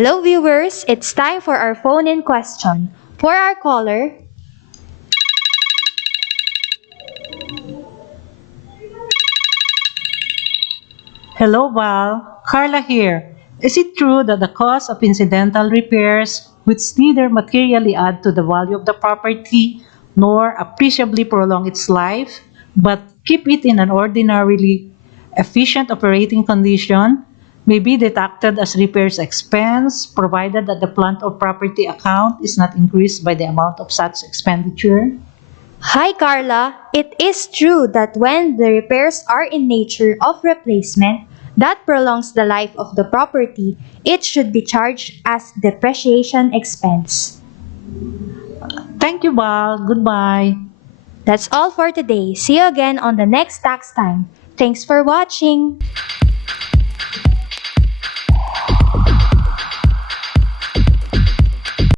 Hello viewers, it's time for our phone-in question. For our caller, Hello, Val. Carla here. Is it true that the cost of incidental repairs, which neither materially add to the value of the property nor appreciably prolong its life, but keep it in an ordinarily efficient operating condition, may be deducted as repairs expense, provided that the plant or property account is not increased by the amount of such expenditure? hi Carla, it is true that when the repairs are in nature of replacement that prolongs the life of the property, it should be charged as depreciation expense. Thank you, Val. Goodbye. That's all for today. See you again on the next tax time. Thanks for watching.